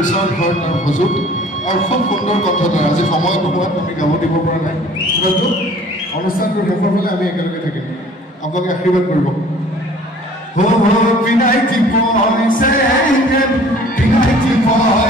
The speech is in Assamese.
ওচৰত ঘৰত আৰু সজুত আৰু খুব সুন্দৰ কণ্ঠধাৰ আজি সময় নোহোৱাত আমি গাব দিব পৰা নাই তথাপিও অনুষ্ঠানটোৰ শেষৰ ফালে আমি একেলগে থাকিম আপোনালোকে আশীৰ্বাদ কৰিব Pinay Tipoy, say, Pinay Tipoy.